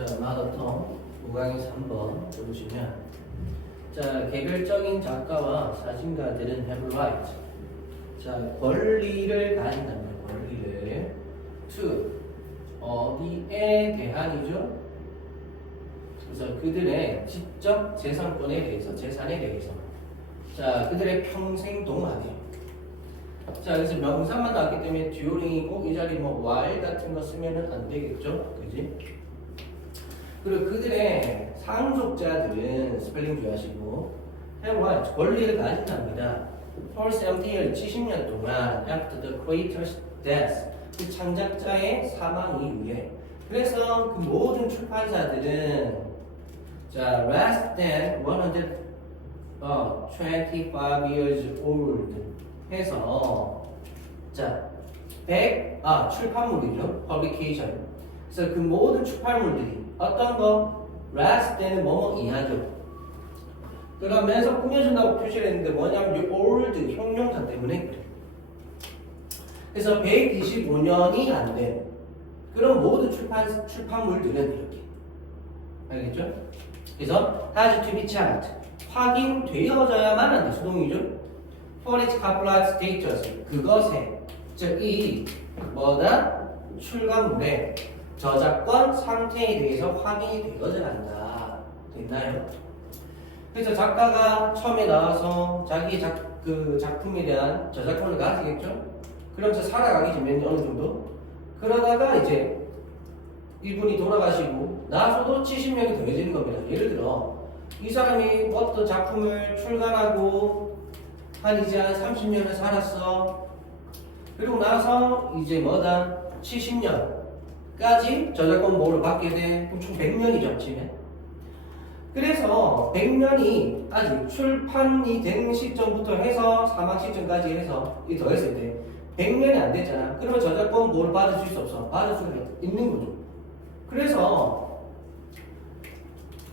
자, 마더텀 5강의 3번 보시면 자, 개별적인 작가와 사진가들은 have right. 자, 권리를 가진답니다. 권리를 to 어디에 대한이죠? 그래서 그들의 지적 재산권에 대해서, 재산에 대해서. 자, 그들의 평생 동안에. 자, 그래서 명사만 나왔기 때문에 during이고 이 자리 뭐 while 같은 거 쓰면은 안 되겠죠? 그지? 그리고 그들의 상속자들은 스펠링 주의하시고 have right, 권리를 가진답니다. for 70 years, 70년 동안 after the creator's death, 그 창작자의 사망 이후에. 그래서 그 모든 출판사들은 자, less than 125 years old 해서 자, 출판물이죠. publication. 그래서 그 모든 출판물들이 어떤 거? less than 뭐뭐 이하죠. 그러면서 꾸며준다고 표시를 했는데 뭐냐면 old 형용사 때문에 그래. 그래서 125년이 안 된 그런 모든 출판물들은 이렇게. 알겠죠? 그래서 has to be checked. 확인되어져야만 한다. 수동이죠. for its copyright status. 그것에 즉 이 뭐다? 출간물의 저작권 상태에 대해서 확인이 되어져야 한다. 됐나요? 그래서 작가가 처음에 나와서 자기 작품에 대한 저작권을 가지겠죠? 그러면서 살아가기 전에 어느 정도? 그러다가 이제 이분이 돌아가시고 나서도 70년이 더해지는 겁니다. 예를 들어 이 사람이 어떤 작품을 출간하고 한 이제 한 30년을 살았어. 그리고 나서 이제 뭐다? 70년까지 저작권 보호를 받게 돼. 그럼 총 100년이죠, 치면. 그래서 100년이 아직 출판이 된 시점부터 해서 사망 시점까지 해서 이 더했을 때 100년이 안 됐잖아. 그러면 저작권 보호를 받을 수 있어 없어? 받을 수가 있는 거죠. 그래서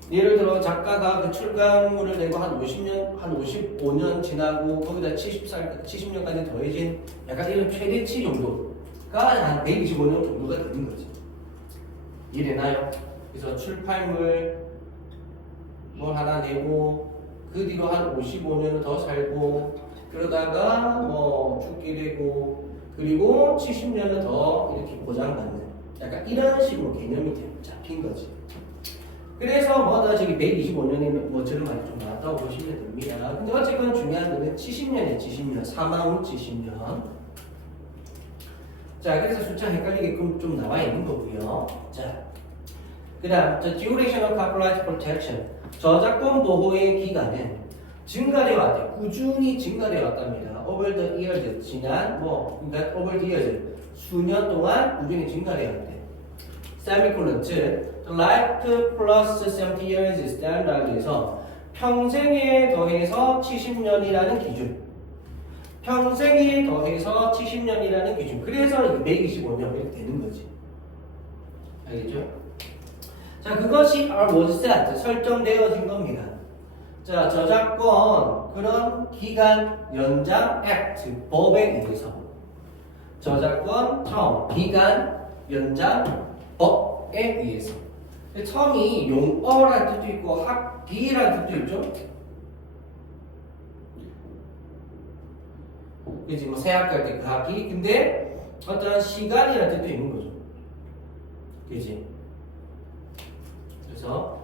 예를 들어 작가가 그 출간물을 내고 한 50년, 한 55년 지나고 거기다 70년까지 더해진 약간 이런 최대치 정도가 한 125년 정도가 되는 거지. 이해되나요? 그래서 출판물 뭘 하나 내고 그 뒤로 한 55년을 더 살고 그러다가 뭐 죽게 되고 그리고 70년을 더 이렇게 보장받는 약간 이런 식으로 개념이 잡힌 거지. 그래서 뭐다 저기 125년이 뭐 저런 말이 좀 나왔다고 보시면 됩니다. 근데 어쨌건 중요한 거는 70년이에요. 70년. 사망 후 70년. 자, 그래서 숫자 헷갈리게끔 좀 나와 있는 거고요. 자, 그 다음 duration of copyright protection. 저작권 보호의 기간은 증가되어 왔대. 꾸준히 증가되어 왔답니다. over the years. 지난 그러니까 over the years. 수년 동안 꾸준히 증가되어 왔대. semicolon 즉 life plus 70 years standard에서 평생에 더해서 70년이라는 기준. 평생에 더해서 70년이라는 기준. 그래서 125년 이렇게 되는 거지. 알겠죠? 자, 그것이 was set, 설정되어진 겁니다. 자, 저작권 그런 기간 연장 액트, 법에 의해서 저작권 term, 기간 연장 법에 의해서. term이 용어란 뜻도 있고 학기란 뜻도 있죠. 그치, 뭐 세학할 때 그 학기. 근데 어떤 시간이란 뜻도 있는 거죠. 그치? 그래서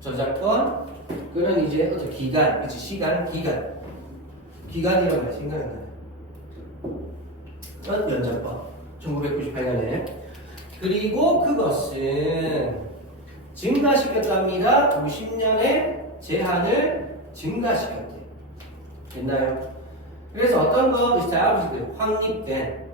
저작권 그런 이제 어떤 기간, 그치? 시간, 기간이라고 할 생각이 나요. 연장법 1998년에. 그리고 그것은 증가시켰답니다. 50년의 제한을 증가시켰대. 됐나요? 그래서 어떤 거 established, 확립된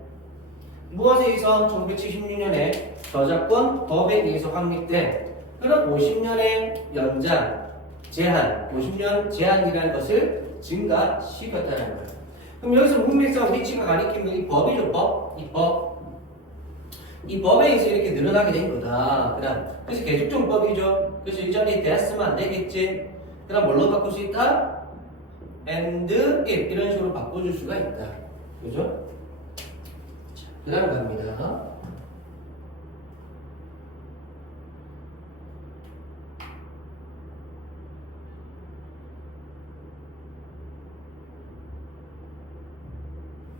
무엇에 의해서 1976년에 저작권 법에 의해서 확립된 그런 50년의 연장, 제한, 50년 제한이라는 것을 증가시켰다는 거예요. 그럼 여기서 문맥상 위치가 가리키는 이 법이죠, 법. 이 법에 의해서 이렇게 늘어나게 된 거다. 그래서 계속적법이죠. 그래서 이 자리에 됐으면 안 되겠지. 그럼 뭘로 바꿀 수 있다? and it 이런 식으로 바꿔줄 수가 있다. 그죠? 자, 그 다음 갑니다.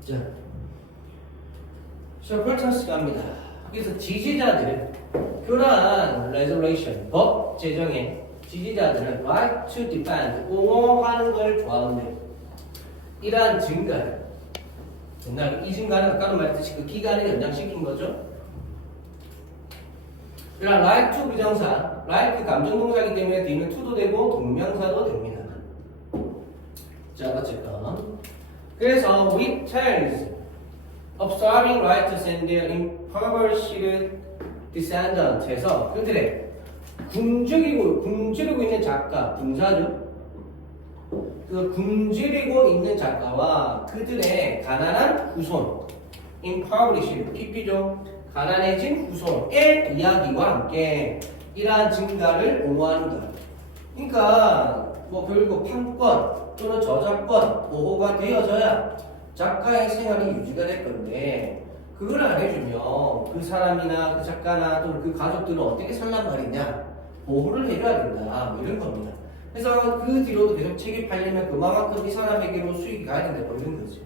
자, 서포터스 갑니다. 그래서 지지자들은 그러한 레졸레이션, 법 제정에 지지자들은 right to defend, 옹호하는 걸 좋아하는데 이러한 증가를 이 증가는 아까도 말했듯이 그 기간을 연장시킨 거죠. 이런 right to 부정사, right 그 감정동사이기 때문에 뒤는 to도 되고 동명사도 됩니다. 자, 어쨌건 그래서 with tells of starving writers and their impoverished descendant에서 그들의 굶주리고 있는 작가, 분사죠. 그 굶주리고 있는 작가와 그들의 가난한 후손, impoverished, PP죠. 가난해진 후손의 이야기와 함께 이러한 증가를 옹호하는 것. 그러니까 뭐 결국 판권 또는 저작권 보호가 되어져야 작가의 생활이 유지가 될 건데 그걸 안 해주면 그 사람이나 그 작가나 또는 그 가족들은 어떻게 살란 말이냐, 보호를 해줘야 된다, 뭐 이런 겁니다. 그래서 그 뒤로도 계속 책이 팔리면 그만큼 이 사람에게로 수익이 가야 된다, 뭐 이런 거지.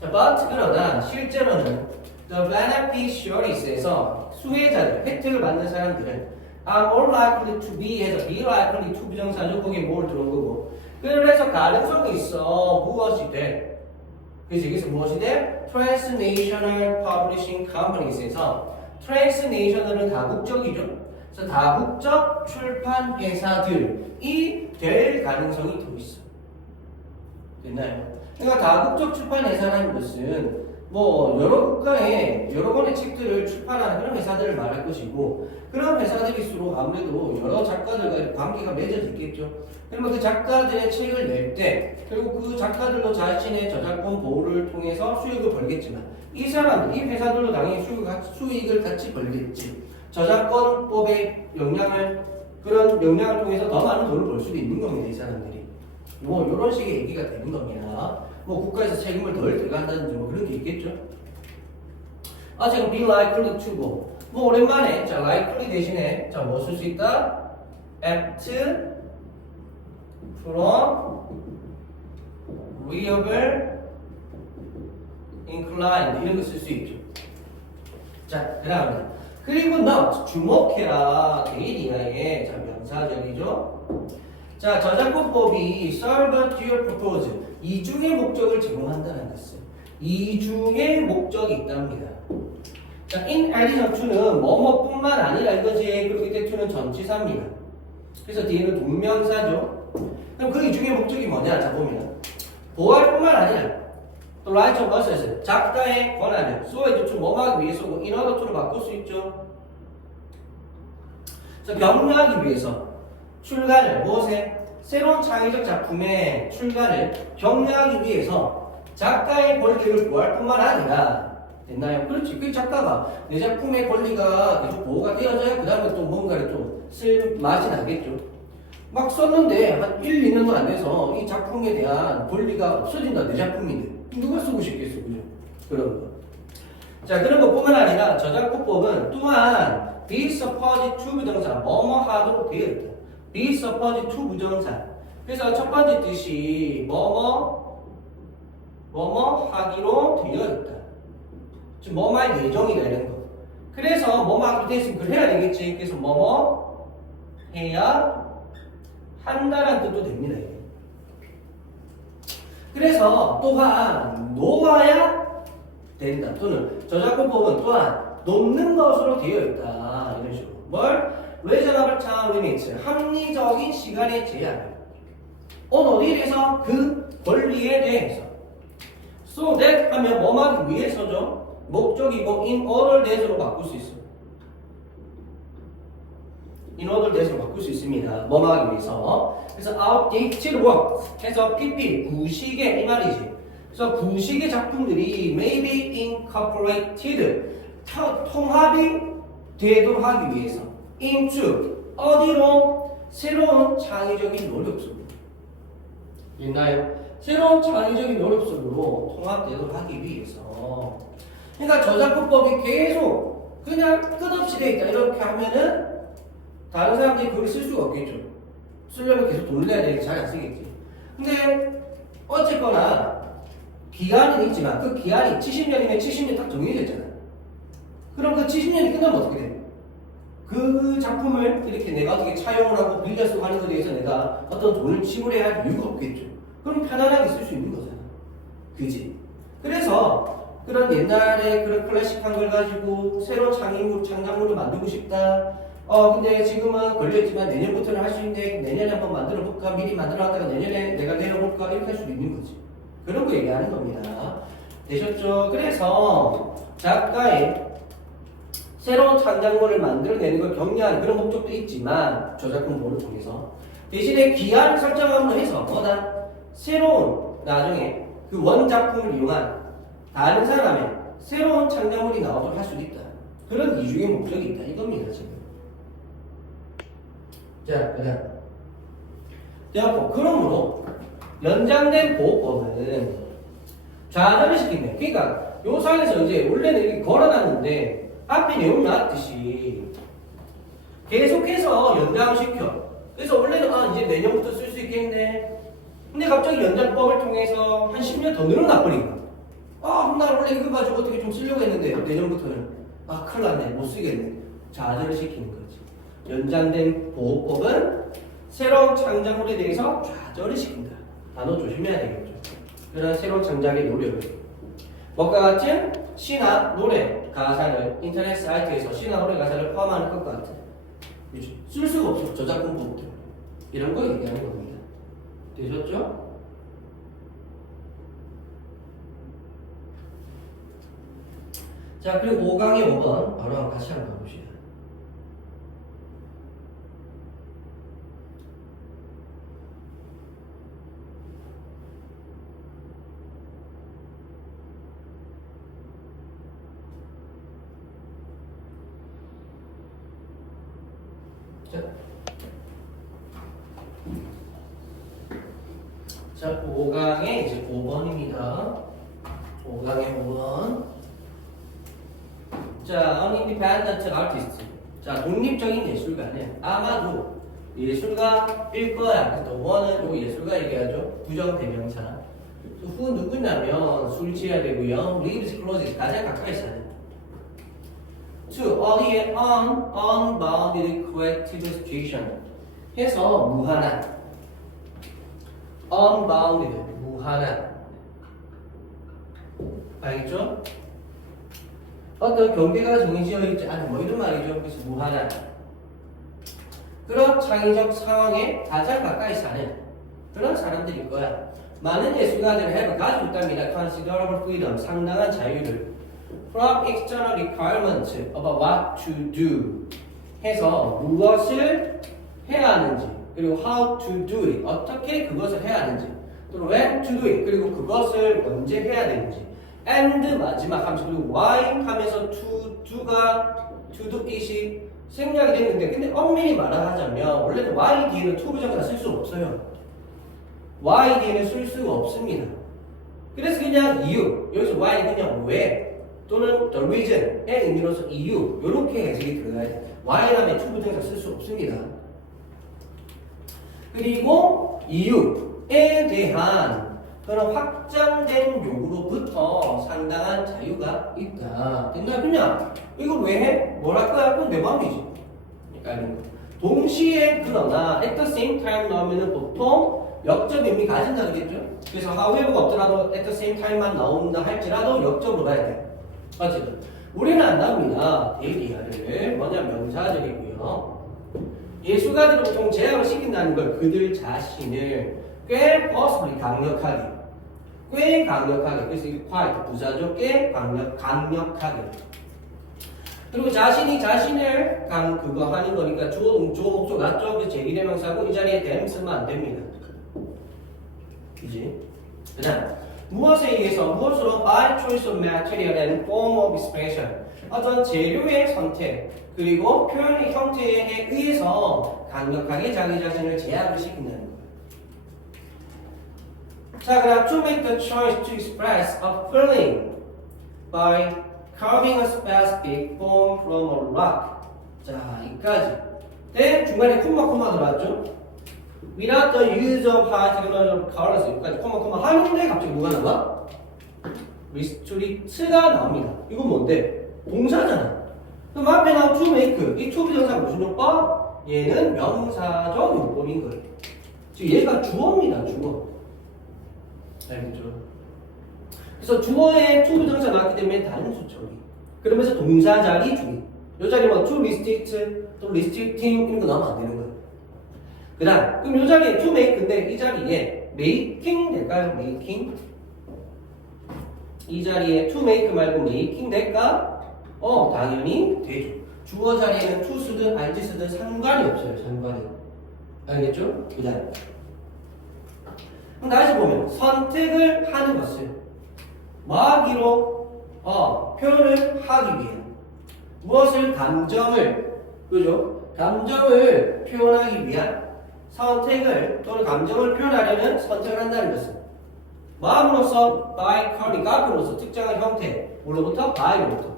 자, but 그러나 실제로는 the beneficiaries에서 수혜자들, 혜택을 받는 사람들은 are more likely to be 해서 be likely to 부정사죠. 거기에 more 들어온 거고. 그래서 가능성이 있어. 무엇이 돼? 그래서 여기서 무엇이 돼? Transnational Publishing Companies에서 Transnational은 다국적이죠. 그래서 다국적 출판 회사들이 될 가능성이 더 있어. 됐나요? 그러니까 다국적 출판 회사라는 것은 뭐 여러 국가에 여러 권의 책들을 출판하는 그런 회사들을 말할 것이고 그런 회사들일수록 아무래도 여러 작가들과 관계가 맺어져 있겠죠. 그러면 그 작가들의 책을 낼 때 결국 그 작가들도 자신의 저작권 보호를 통해서 수익을 벌겠지만 이 사람들, 이 회사들도 당연히 수익을 같이 벌겠지. 저작권법의 그런 영향을 통해서 더 많은 돈을 벌 수도 있는 겁니다. 이 사람들이. 뭐 이런 식의 얘기가 되는 겁니다. 뭐 국가에서 책임을 덜 들어간다든지 뭐 그런 게 있겠죠. 지금 be likely to고 뭐 오랜만에 자 likely 대신에 자 뭐 쓸 수 있다? apt from reliable inclined 이런 거 쓸 수 있죠. 자, 그 다음에 그리고 not 주목해라 대인이하에 자 명사절이죠. 자, 저작권법이 serve dual purpose 이중의 목적을 제공한다는 것은 이중의 목적이 있답니다. 자, in addition to는 뭐뭐뿐만 아니라 이거지. 그리고 이때 to는 전치사입니다. 그래서 뒤에는 동명사죠. 그럼 그 이중의 목적이 뭐냐? 자, 보면 보호할 뿐만 아니라 또 right of access 작가의 권한을 소외 조치 뭐하기 위해서고 in order to로 바꿀 수 있죠. 자, 병리하기 위해서 출간을 무엇에? 새로운 창의적 작품의 출간을 격려하기 위해서 작가의 권리를 보호할 뿐만 아니라 됐나요? 그렇지. 그 작가가 내 작품의 권리가 계속 보호가 되어져야 그 다음에 또 뭔가를 좀 쓸 맛이 나겠죠. 막 썼는데 한 1, 2년도 안 돼서 이 작품에 대한 권리가 없어진다. 내 작품인데 누가 쓰고 싶겠어, 그죠? 그런 거. 자, 그런 것뿐만 아니라 저작권법은 또한 be supposed to 부정사 뭐뭐 하도록 되어 있다. be supposed to 부정사. 그래서 첫 번째 뜻이 뭐뭐 하기로 되어 있다. 지금 뭐뭐할 예정이다 이런 거. 그래서 뭐뭐 하기로 되어 있으면 그걸 해야 되겠지. 그래서 뭐뭐 해야 한다라는 뜻도 됩니다. 이게. 그래서 또한 놓아야 된다. 또는 저작권법은 또한 놓는 것으로 되어 있다. 이런 식으로. 뭘? reasonable time limits. 합리적인 시간의 제한을. 어디에서 그 권리에 대해서. so that 하면 뭐 하기 위해서죠. 목적이고 in order that으로 바꿀 수 있어요. in order that으로 바꿀 수 있습니다. 뭐 하기 위해서. 그래서 outdated works 해서 PP 구식의 이 말이지. 그래서 구식의 작품들이 may be incorporated 통합이 되도록 하기 위해서 into 어디로? 새로운 창의적인 노력 속으로. 있나요? 새로운 창의적인 노력 속으로 통합되도록 하기 위해서. 그러니까 저작권법이 계속 그냥 끝없이 돼 있다 이렇게 하면은 다른 사람들이 그걸 쓸 수가 없겠죠. 쓰려면 계속 돈을 내야 되니까 잘 안 쓰겠지. 근데 어쨌거나 기한은 있지만 그 기한이 70년이면 70년 딱 정해져 있잖아. 그럼 그 70년이 끝나면 어떻게 돼? 그 작품을 이렇게 내가 어떻게 차용을 하고 빌려 쓰고 하는 것에 대해서 내가 어떤 돈을 지불해야 할 이유가 없겠죠. 그럼 편안하게 쓸 수 있는 거잖아. 그지? 그래서 그런 옛날에 그런 클래식한 걸 가지고 새로운 창작물을 만들고 싶다. 근데 지금은 걸렸지만 내년부터는 할 수 있는데 내년에 한번 만들어 볼까? 미리 만들어 놨다가 내년에 내가 내려볼까? 이렇게 할 수도 있는 거지. 그런 거 얘기하는 겁니다. 되셨죠? 그래서 작가의 새로운 창작물을 만들어내는 걸 격려하는 그런 목적도 있지만 저작권법을 통해서 대신에 기한을 설정함으로 해서 뭐다? 새로운 나중에 그 원작품을 이용한 다른 사람의 새로운 창작물이 나오도록 할 수도 있다. 그런 이중의 목적이 있다. 이겁니다. 지금. 자, 그다음 그러므로 연장된 보호법은 좌절을 시킨다. 그러니까 요 사안에서 이제 원래는 이렇게 걸어놨는데 앞에 내용 나왔듯이 계속해서 연장을 시켜. 그래서 원래는 이제 내년부터 쓸 수 있겠네. 근데 갑자기 연장법을 통해서 한 10년 더 늘어나버린 거야. 나 원래 이거 가지고 어떻게 좀 쓰려고 했는데 내년부터는 큰일 났네. 못 쓰겠네. 좌절을 시키는 거지. 연장된 보호법은 새로운 창작물에 대해서 좌절을 시킨다. 단어 조심해야 되겠죠. 그런 새로운 창작의 노력을. 뭐가 같은 시나 노래 가사를 인터넷 사이트에서 시나 노래 가사를 포함하는 것과 같은 쓸 수가 없어. 저작권 보호 때문에. 이런 거 얘기하는 겁니다. 되셨죠? 자, 그리고 5강의 5번 바로 같이 한번 가봅시다. 자, 5강의 이제 5번입니다. 5강의 5번. 자, an independent artist. 자, 독립적인 예술가는 아마도 예술가일 거야. 그래서 원은 요 예술가 얘기하죠. 부정대명사. 후 누구냐면 술 취해야 되고요. lives closest 가장 가까이 사는. to only an unbounded creative situation. 해서 무한한. unbounded 무한한. 알겠죠? 어떤 경계가 정해져 있지 않은 뭐 이런 말이죠. 그래서 무한한 그런 창의적 상황에 가장 가까이 사는 그런 사람들일 거야. 많은 예술가들은 have 가지고 있답니다. considerable freedom 상당한 자유를 from external requirements about what to do 해서 무엇을 해야 하는지 그리고 how to do it 어떻게 그것을 해야 하는지 또는 when to do it 그리고 그것을 언제 해야 되는지 and 마지막 하면서 그리고 why 하면서 to do it이 생략이 됐는데 근데 엄밀히 말하자면 원래는 why 뒤에는 to 부정사 쓸 수 없어요. why 뒤에는 쓸 수가 없습니다. 그래서 그냥 이유 여기서 why는 그냥 왜 또는 the reason의 의미로서 이유 이렇게 해석이 들어가야 돼. why라면 to 부정사 쓸 수 없습니다. 그리고 이유에 대한 그런 확장된 요구로부터 상당한 자유가 있다. 됐나? 그냥 이걸 왜 해? 뭘 할 거야? 그건 내 마음이지. 그러니까 동시에 그러나 at the same time 나오면은 보통 역적 의미 가진다 그랬죠? 그래서 however가 없더라도 at the same time만 나온다 할지라도 역적으로 봐야 돼. 어쨌든 우리는 안답니다. 대기하를 뭐냐 명사들이고요. 예술가들은 보통 제약을 시킨다는 걸 그들 자신을 꽤 possibly 강력하게 그래서 이게 quite 부사죠. 꽤 강력하게 그리고 자신이 자신을 그거 하는 거니까 주어 목적 맞죠? 그래서 제기대명사고 이 자리에 them 쓰면 안 됩니다. 그지? 그 다음 무엇에 의해서 무엇으로 by choice of material and form of expression 어떤 재료의 선택 그리고 표현의 형태에 의해서 강력하게 자기 자신을 제약을 시킨다는 거예요. 자, 그다음 to make the choice to express a feeling by carving a specific form from a rock. 자, 여기까지. 네, 중간에 콤마 들어왔죠? Without the use of high technological colors. 여기까지 콤마 하는데 갑자기 뭐가 나와? restrict가 나옵니다. 이건 뭔데? 동사잖아. 그럼 앞에 나온 to make, 이 to 비동사 무슨 용법? 얘는 명사적 용법인 거예요. 지금 얘가 주어입니다. 주어. 알겠죠? 그래서 주어에 to 비동사 나왔기 때문에 단수 처리. 그러면서 동사 자리 주의. 이 자리 뭐 to restrict, 또 restricting 이런 거 나오면 안 되는 거예요. 그다음 그럼 이 자리에 to make인데 이 자리에 making 될까요? making? 이 자리에 to make 말고 making 될까? 당연히 되죠. 주어 자리에는 to 쓰든 ing 쓰든 상관이 없어요. 상관이. 알겠죠? 그다음 그럼 다시 보면 선택을 하는 것을 뭐하기로 표현을 하기 위해 무엇을 감정을 그죠? 감정을 표현하기 위한 선택을 또는 감정을 표현하려는 선택을 한다는 것은 마음으로서 by 깎음으로써 특정한 형태 뭐로부터? by로부터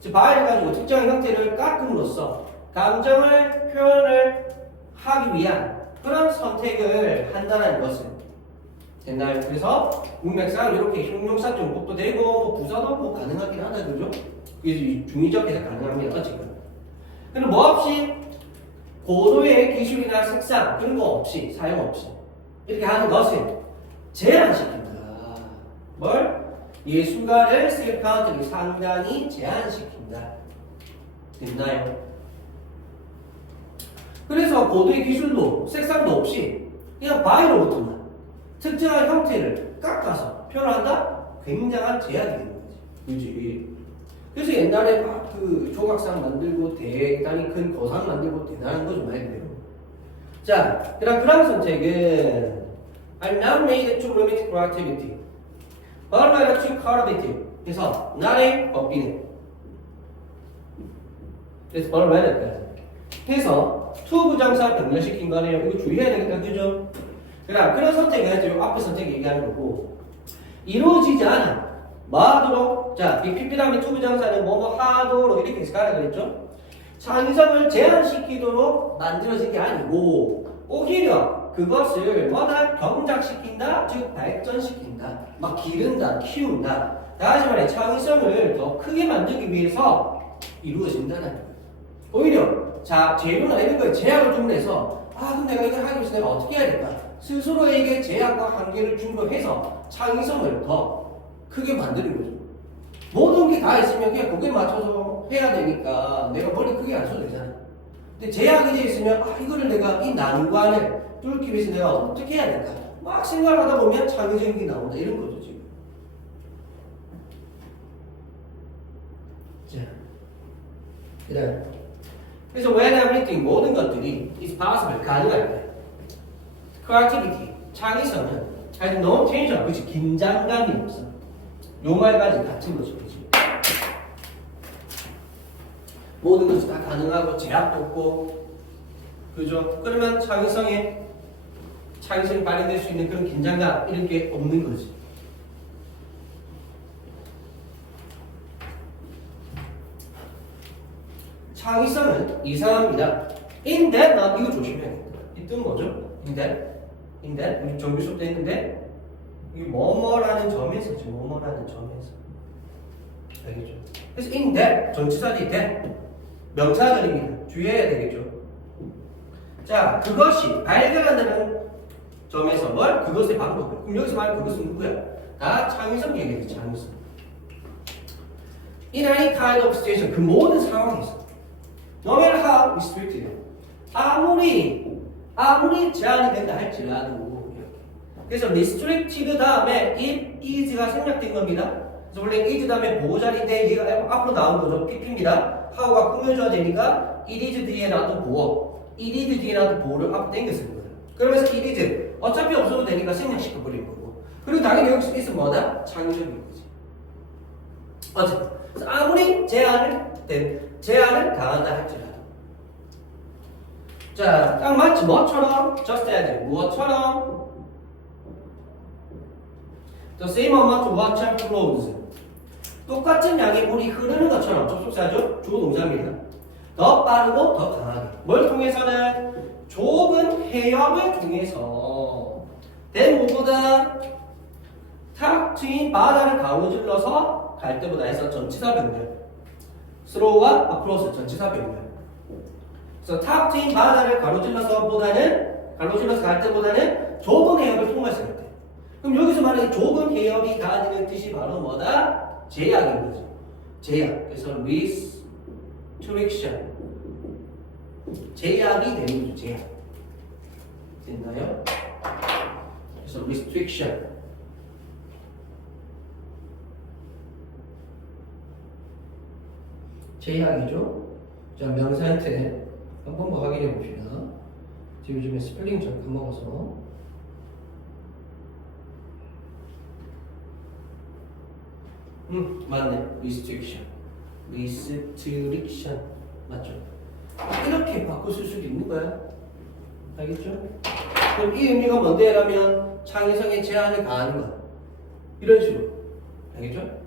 즉 by를 가지고 특정한 형태를 깎음으로써 감정을 표현을 하기 위한 그런 선택을 한다는 것은 됐나요? 그래서 문맥상 이렇게 형용사 용법도 되고 뭐 부사도 뭐 가능하긴 하다 그죠? 그래서 중의적 해석 가능합니다. 어쨌든 그럼 뭐 없이 고도의 기술이나 색상 그런 거 없이 사용 없이 이렇게 하는 것은 제한시킨다. 뭘? 예술가를 셀카운트를 상당히 제한시킨다. 됐나요? 그래서 고도의 기술도 색상도 없이 그냥 바이로부터만 특정한 형태를 깎아서 표현한다? 굉장한 제약이 되는 거지. 그지? 그래서 옛날에 막 그 조각상 만들고 대단히 큰 거상 만들고 대단한 거죠, 말 그대로. 자, 그다음 선택은 I'm not made to limit creativity, but rather to cultivate. 그래서 나의 법비는 그래서 but rather까지 해서 to 부정사 변경시킨 거네요. 이거 주의해야 되겠다, 그죠? 그런 선택을 해야죠. 앞에 선택 얘기하는 거고 이루어지지 않아. 뭐 하도록? 자, 이 PP 다음에 to 부정사는 뭐뭐 하도록 이렇게 해석하라 그랬죠? 창의성을 제한시키도록 만들어진 게 아니고 오히려 그것을 뭐다? 경작시킨다? 즉 발전시킨다. 막 기른다, 키운다. 다시 말해 창의성을 더 크게 만들기 위해서 이루어진다는 거예요. 오히려 자, 재료나 이런 거에 제약을 좀 내서 그럼 내가 이걸 하기 위해서 내가 어떻게 해야 될까? 스스로에게 제약과 한계를 줌으로 해서 창의성을 더 크게 만드는 거죠. 모든 게 다 있으면 그냥 거기에 맞춰서 해야 되니까 내가 머리 크게 안 써도 되잖아. 근데 제약이 돼 있으면 이거를 내가 이 난관을 뚫기 위해서 내가 어떻게 해야 될까? 막 생각을 하다 보면 창의적인 게 나온다 이런 거죠 지금. 자, 그다음 그래서 when everything 모든 것들이 is possible 가능할 때 creativity 창의성은 has no tension 그렇지 긴장감이 없어. 요 말까지 같은 거죠, 그렇지? 모든 것이 다 가능하고 제약도 없고, 그죠? 그러면 창의성이 발현될 수 있는 그런 긴장감 이런 게 없는 거지. 창의성은 이상합니다. In that, 이거 조심해야겠다. 이 뜻은 뭐죠? In that, 우리 정규 수업도 했는데. 이 뭐뭐라는 점에서지 뭐뭐라는 점에서 알겠죠? 그래서 in that 전치사지 that 명사절입니다. 주의해야 되겠죠? 자 그것이 발견한다는 점에서 뭘? 그것의 방법. 그럼 여기서 말하는 그것은 누구야? 다 창의성 얘기지 창의성. In any kind of situation 그 모든 상황에서 no matter how restricted 아무리 제한이 된다 할지라도 그래서 restricted 다음에 it is가 생략된 겁니다. 그래서 원래 is 다음에 보호자리인데 얘가 앞으로 나온 거죠. PP입니다. how가 꾸며줘야 되니까 it is 뒤에 놔둔 보호, it is 뒤에 놔둔 보호를 앞으로 당겼을 거예요. 그러면서 it is 어차피 없어도 되니까 생략시켜 버린 거고. 그리고 당연히 여기서 있으면 뭐다? 창의적인 거지. 어쨌든 그래서 아무리 제한을 당한다 할지라도 자, 딱 맞지? 뭐처럼? just as 무엇처럼? The same amount of water flows. 똑같은 양의 물이 흐르는 것처럼 접속사죠. 주어동사입니다. 더 빠르고 더 강하게. 뭘 통해서는? 좁은 해협을 통해서. 된 무보다 탁 트인 바다를 가로질러서 갈 때보다 해서 전치사 병렬. throw가 across 전치사 병렬. 그래서 탁 트인 바다를 가로질러서 갈 때보다는 좁은 해협을 통과했을 때. 그럼 여기서 말하는 좁은 해협이 가지는 뜻이 바로 뭐다? 제약인 거죠. 제약. 그래서 restriction. 제약이 되는 거죠. 제약. 됐나요? 그래서 restriction. 제약이죠. 자, 명사 형태 한번 더 확인해 봅시다. 지금 요즘에 스펠링 잘 까먹어서. 맞네. restriction. 맞죠? 이렇게 바꿔 쓸 수도 있는 거야. 알겠죠? 그럼 이 의미가 뭔데라면 창의성의 제한을 가하는 것. 이런 식으로. 알겠죠?